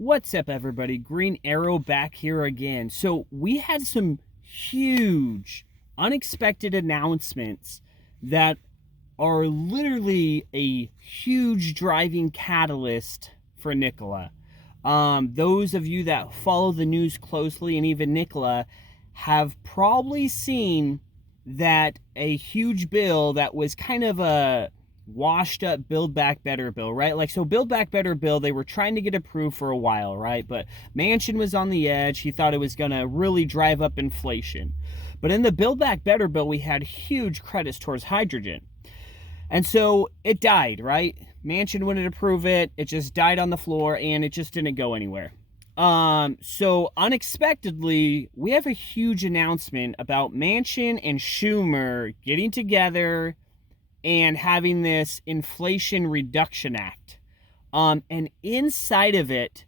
What's up, everybody? Green Arrow back here again. So we had some huge, unexpected announcements that are literally a huge driving catalyst for Nikola. Those of you that follow the news closely, and even Nikola, have probably seen that a huge bill that was kind of a washed up Build Back Better bill, right? Like, so Build Back Better bill, they were trying to get approved for a while, right? But Manchin was on the edge. He thought it was going to really drive up inflation. But in the Build Back Better bill, we had huge credits towards hydrogen. And so it died, right? Manchin wouldn't approve it. It just died on the floor, and it just didn't go anywhere. So unexpectedly, we have a huge announcement about Manchin and Schumer getting together and having this Inflation Reduction Act. And inside of it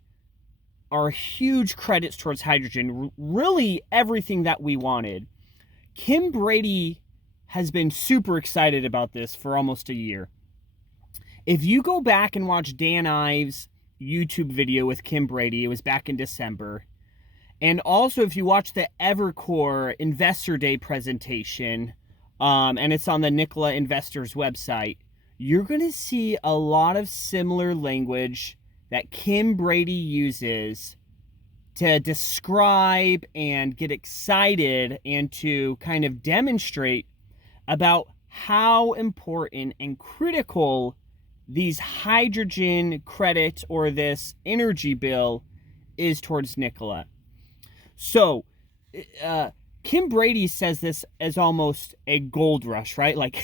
are huge credits towards hydrogen, really everything that we wanted. Kim Brady has been super excited about this for almost a year. If you go back and watch Dan Ives' YouTube video with Kim Brady, it was back in December. And also if you watch the Evercore Investor Day presentation, and it's on the Nikola Investors website, you're going to see a lot of similar language that Kim Brady uses to describe and get excited and to kind of demonstrate about how important and critical these hydrogen credits or this energy bill is towards Nikola. So, Kim Brady says this as almost a gold rush, right? Like,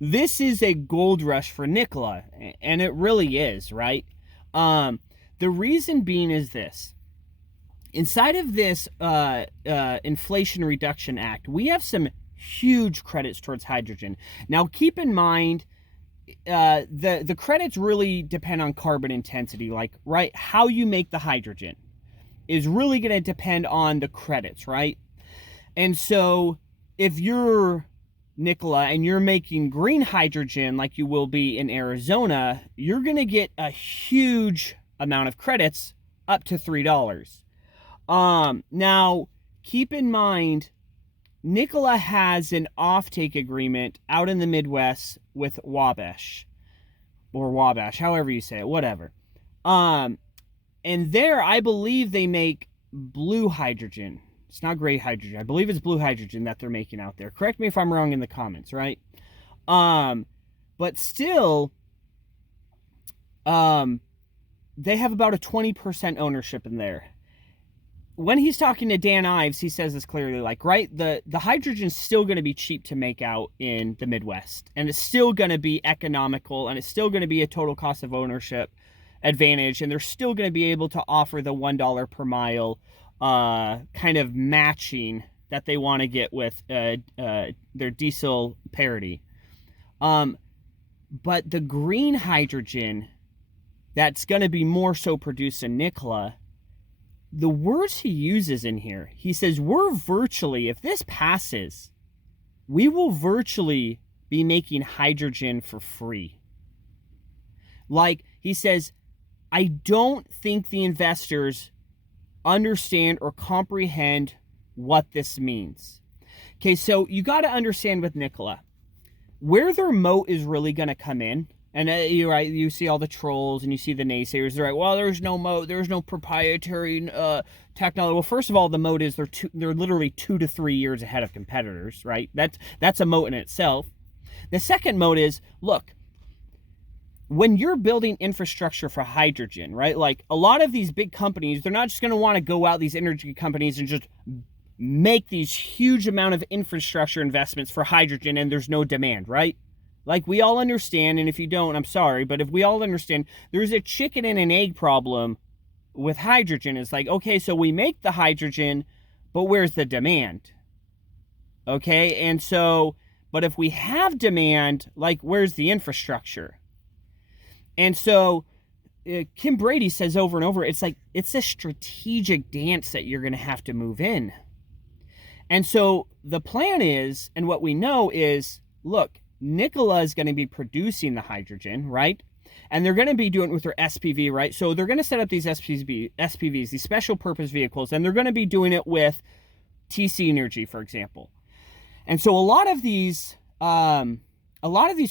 this is a gold rush for Nikola, and it really is, right? The reason being is this. Inside of this Inflation Reduction Act, we have some huge credits towards hydrogen. Now, keep in mind, the credits really depend on carbon intensity, like, right? How you make the hydrogen is really going to depend on the credits, right? And so if you're Nikola and you're making green hydrogen like you will be in Arizona, you're going to get a huge amount of credits, up to $3. Now, keep in mind, Nikola has an offtake agreement out in the Midwest with Wabash, or Wabash, however you say it, whatever. And there, I believe they make blue hydrogen. It's not gray hydrogen. I believe it's blue hydrogen that they're making out there. Correct me if I'm wrong in the comments, right? But still, they have about a 20% ownership in there. When he's talking to Dan Ives, he says this clearly, like, right, the hydrogen's still going to be cheap to make out in the Midwest, and it's still going to be economical, and it's still going to be a total cost of ownership advantage, and they're still going to be able to offer the $1 per mile kind of matching that they want to get with their diesel parity. But the green hydrogen that's going to be more so produced in Nikola, the words he uses in here, he says, we're virtually, if this passes, we will virtually be making hydrogen for free. Like, he says, I don't think the investors understand or comprehend what this means. Okay, so you got to understand with Nikola, where their moat is really going to come in. And you're right, you see all the trolls and you see the naysayers. They're right, well, there's no moat, there's no proprietary technology. Well, first of all, the moat is they're literally 2 to 3 years ahead of competitors, right? That's a moat in itself. The second moat is, look, when you're building infrastructure for hydrogen, right? Like, a lot of these big companies, they're not just going to want to go out, these energy companies, and just make these huge amount of infrastructure investments for hydrogen and there's no demand, right? Like, we all understand, and if you don't, I'm sorry, but if we all understand, there's a chicken and an egg problem with hydrogen. It's like, okay, so we make the hydrogen, but where's the demand? Okay, and so, but if we have demand, like, where's the infrastructure? And so Kim Brady says over and over, it's like, it's a strategic dance that you're going to have to move in. And so the plan is, and what we know is, look, Nikola is going to be producing the hydrogen, right? And they're going to be doing it with their SPV, right? So they're going to set up these SPVs, these special purpose vehicles, and they're going to be doing it with TC Energy, for example. And so a lot of these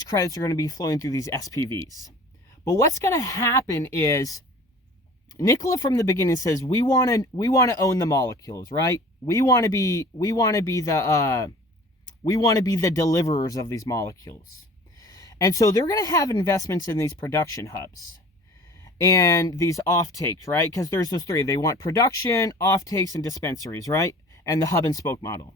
credits are going to be flowing through these SPVs. But what's going to happen is Nikola from the beginning says we want to own the molecules, right? We want to be the deliverers of these molecules. And so they're going to have investments in these production hubs and these offtakes, right? Because there's those three. They want production, offtakes, and dispensaries, right? And the hub and spoke model.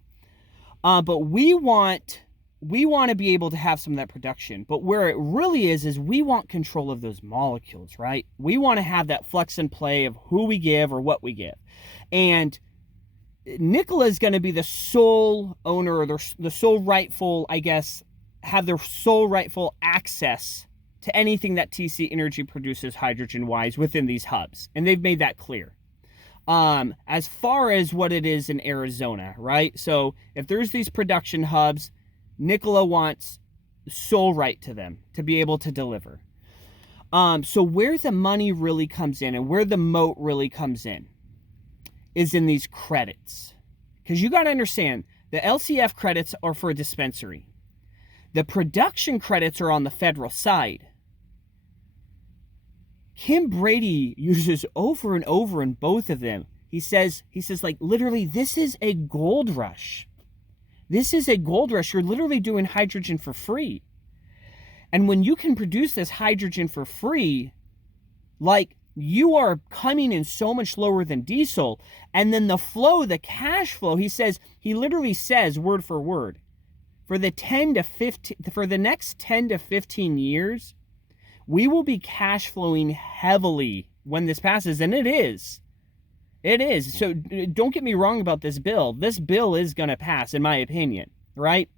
But we want to be able to have some of that production. But where it really is we want control of those molecules, right? We want to have that flex and play of who we give or what we give. And Nikola is going to be the sole owner, or the sole rightful, I guess, have their sole rightful access to anything that TC Energy produces hydrogen-wise within these hubs. And they've made that clear. As far as what it is in Arizona, right? So if there's these production hubs, Nikola wants sole right to them to be able to deliver. So where the money really comes in and where the moat really comes in is in these credits. Because you got to understand, the LCF credits are for a dispensary. The production credits are on the federal side. Kim Brady uses over and over in both of them. He says like, literally, this is a gold rush. This is a gold rush. You're literally doing hydrogen for free. And when you can produce this hydrogen for free, like, you are coming in so much lower than diesel. And then the flow, the cash flow, he literally says word for word, for the next 10 to 15 years, we will be cash flowing heavily when this passes. And it is. It is. So don't get me wrong about this bill. This bill is going to pass, in my opinion, right?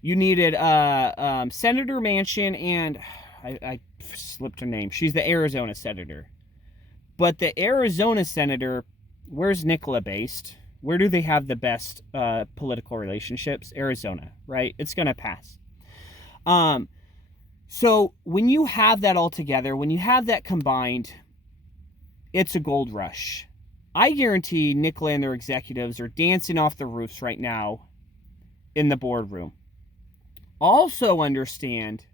You needed Senator Manchin, and I slipped her name. She's the Arizona senator. But the Arizona senator, where's Nikola based? Where do they have the best political relationships? Arizona, right? It's going to pass. So when you have that all together, when you have that combined, it's a gold rush. I guarantee Nikola and their executives are dancing off the roofs right now in the boardroom. Also understand,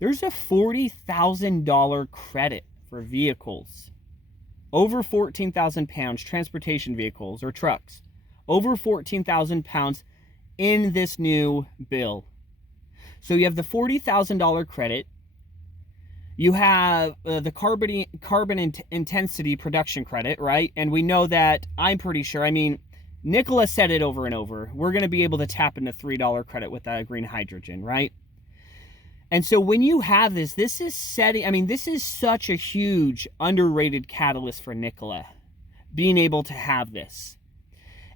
there's a $40,000 credit for vehicles. Over 14,000 pounds, transportation vehicles or trucks. Over 14,000 pounds in this new bill. So you have the $40,000 credit. You have the carbon intensity production credit, right? And we know that, I'm pretty sure, I mean, Nikola said it over and over, we're going to be able to tap into $3 credit with green hydrogen, right? And so when you have this is setting, I mean, this is such a huge underrated catalyst for Nikola, being able to have this.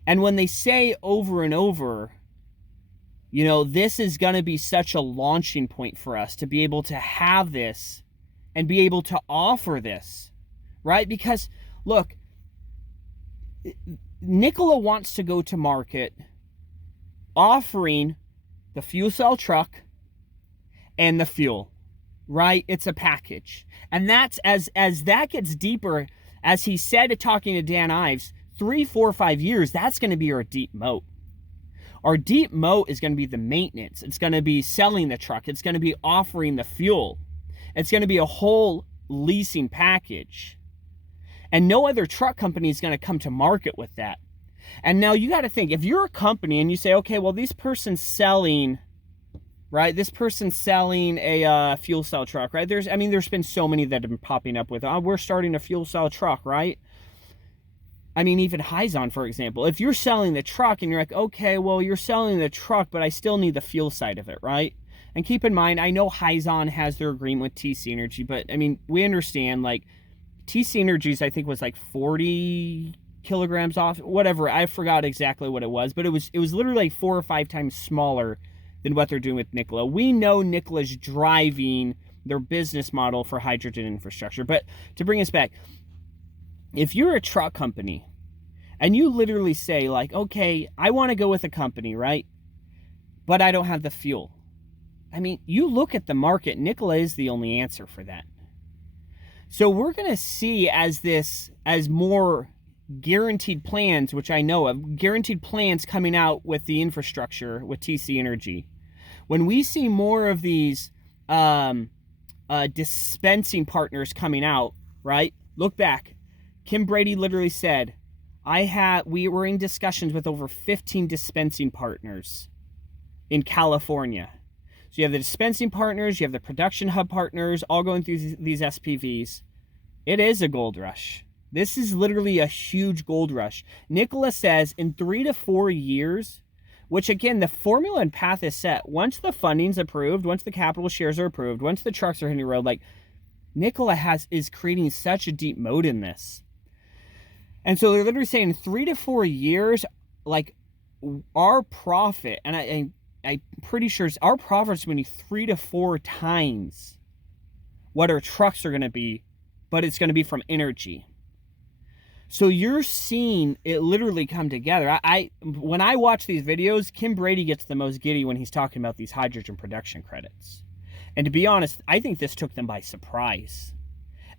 And when they say over and over, you know, this is going to be such a launching point for us to be able to have this and be able to offer this, right? Because, look, Nikola wants to go to market offering the fuel cell truck and the fuel, right? It's a package. And that's, as that gets deeper, as he said talking to Dan Ives, 3, 4, 5 years, that's going to be our deep moat. Our deep moat is going to be the maintenance. It's going to be selling the truck. It's going to be offering the fuel. It's going to be a whole leasing package. And no other truck company is going to come to market with that. And now you got to think, if you're a company and you say, okay, well, this person's selling, right? This person's selling a fuel cell truck, right? There's been so many that have been popping up with, we're starting a fuel cell truck, right? I mean, even Hyzon, for example. If you're selling the truck and you're like, okay, well, you're selling the truck, but I still need the fuel side of it, right? And keep in mind, I know Hyzon has their agreement with TC Energy, but I mean, we understand, like, TC Energy's, I think, was like 40 kilograms off, whatever. I forgot exactly what it was, but it was literally like 4 or 5 times smaller than what they're doing with Nikola. We know Nikola's driving their business model for hydrogen infrastructure. But to bring us back, if you're a truck company and you literally say, like, okay, I want to go with a company, right? But I don't have the fuel. I mean, you look at the market, Nikola is the only answer for that. So we're going to see as more guaranteed plans, which I know of, guaranteed plans coming out with the infrastructure with TC Energy. When we see more of these dispensing partners coming out, right? Look back. Kim Brady literally said, we were in discussions with over 15 dispensing partners in California. So you have the dispensing partners, you have the production hub partners, all going through these SPVs. It is a gold rush. This is literally a huge gold rush. Nikola says in 3 to 4 years, which again, the formula and path is set. Once the funding's approved, once the capital shares are approved, once the trucks are hitting the road, like Nikola is creating such a deep moat in this. And so they're literally saying 3 to 4 years, like our profit, and I'm pretty sure our profit's going to be 3 to 4 times what our trucks are going to be, but it's going to be from energy. So you're seeing it literally come together. When I watch these videos, Kim Brady gets the most giddy when he's talking about these hydrogen production credits. And to be honest, I think this took them by surprise.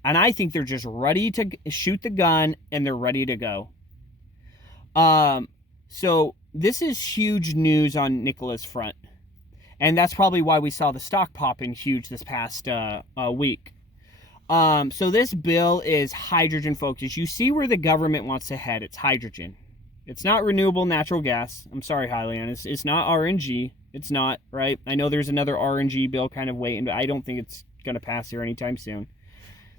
And I think they're just ready to shoot the gun and they're ready to go. So this is huge news on Nikola's front. And that's probably why we saw the stock popping huge this past week. So this bill is hydrogen focused. You see where the government wants to head. It's hydrogen. It's not renewable natural gas. I'm sorry, Hylian. It's not RNG. It's not, right? I know there's another RNG bill kind of waiting, but I don't think it's going to pass here anytime soon.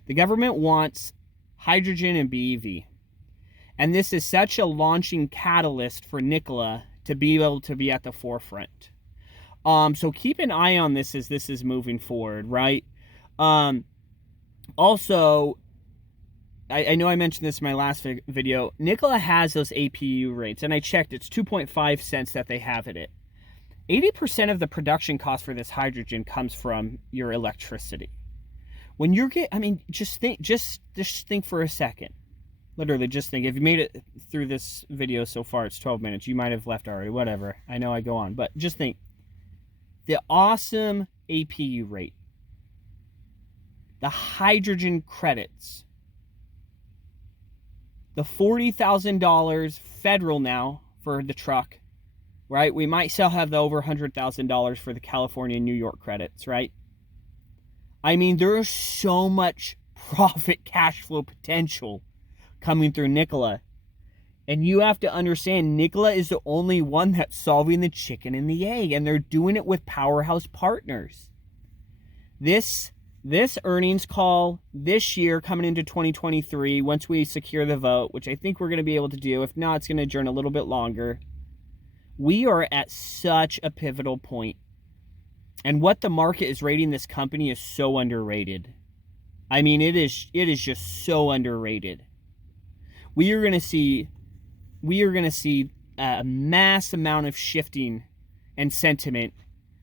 The government wants hydrogen and BEV. And this is such a launching catalyst for Nikola to be able to be at the forefront. So keep an eye on this as this is moving forward, right? Also, I know I mentioned this in my last video. Nikola has those APU rates, and I checked. It's 2.5 cents that they have it. 80% of the production cost for this hydrogen comes from your electricity. When you're just think for a second. Literally, just think. If you made it through this video so far, it's 12 minutes. You might have left already. Whatever. I know I go on, but just think. The awesome APU rate. The hydrogen credits. The $40,000 federal now for the truck, right? We might still have the over $100,000 for the California and New York credits, right? I mean, there is so much profit cash flow potential coming through Nikola. And you have to understand, Nikola is the only one that's solving the chicken and the egg, and they're doing it with powerhouse partners. This earnings call this year coming into 2023, once we secure the vote, which I think we're going to be able to do. If not, it's going to adjourn a little bit longer. We are at such a pivotal point. And what the market is rating this company is so underrated. I mean, it is just so underrated. We are going to see a mass amount of shifting and sentiment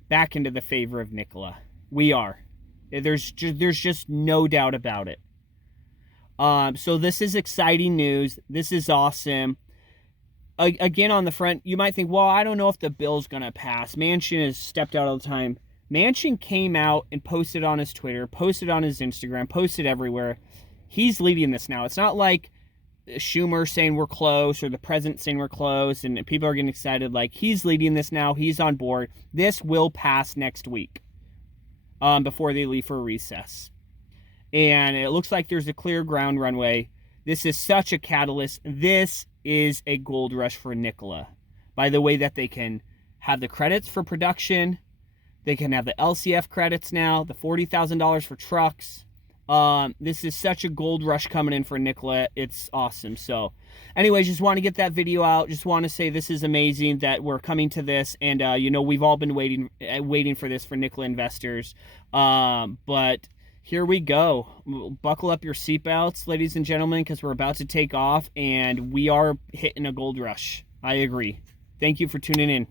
back into the favor of Nikola. We are. There's just no doubt about it. So this is exciting news. This is awesome. Again, on the front, you might think, well, I don't know if the bill's going to pass. Manchin has stepped out all the time. Manchin came out and posted on his Twitter, posted on his Instagram, posted everywhere. He's leading this now. It's not like Schumer saying we're close or the president saying we're close and people are getting excited. Like, he's leading this now. He's on board. This will pass next week before they leave for recess. And it looks like there's a clear ground runway. This is such a catalyst. This is a gold rush for Nikola. By the way that they can have the credits for production. They can have the LCF credits now, the $40,000 for trucks. This is such a gold rush coming in for Nikola. It's awesome. So anyways, just want to get that video out. Just want to say this is amazing that we're coming to this. And, we've all been waiting for this for Nikola investors. But here we go. Buckle up your seatbelts, ladies and gentlemen, because we're about to take off and we are hitting a gold rush. I agree. Thank you for tuning in.